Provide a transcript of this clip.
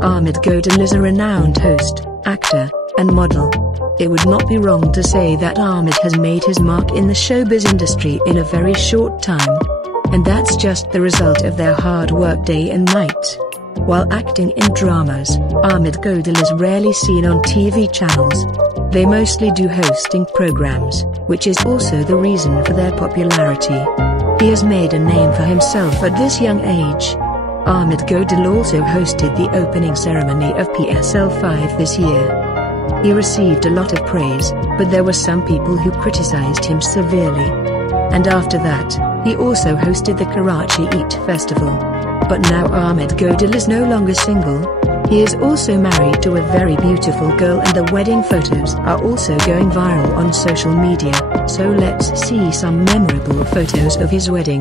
Ahmed Godil is a renowned host, actor, and model. It would not be wrong to say that Ahmed has made his mark in the showbiz industry in a very short time. And that's just the result of their hard work day and night. While acting in dramas, Ahmed Godil is rarely seen on TV channels. They mostly do hosting programs, which is also the reason for their popularity. He has made a name for himself at this young age. Ahmed Godil also hosted the opening ceremony of PSL 5 this year. He received a lot of praise, but there were some people who criticized him severely. And after that, he also hosted the Karachi Eat Festival. But now Ahmed Godil is no longer single. He is also married to a very beautiful girl, and the wedding photos are also going viral on social media. So let's see some memorable photos of his wedding.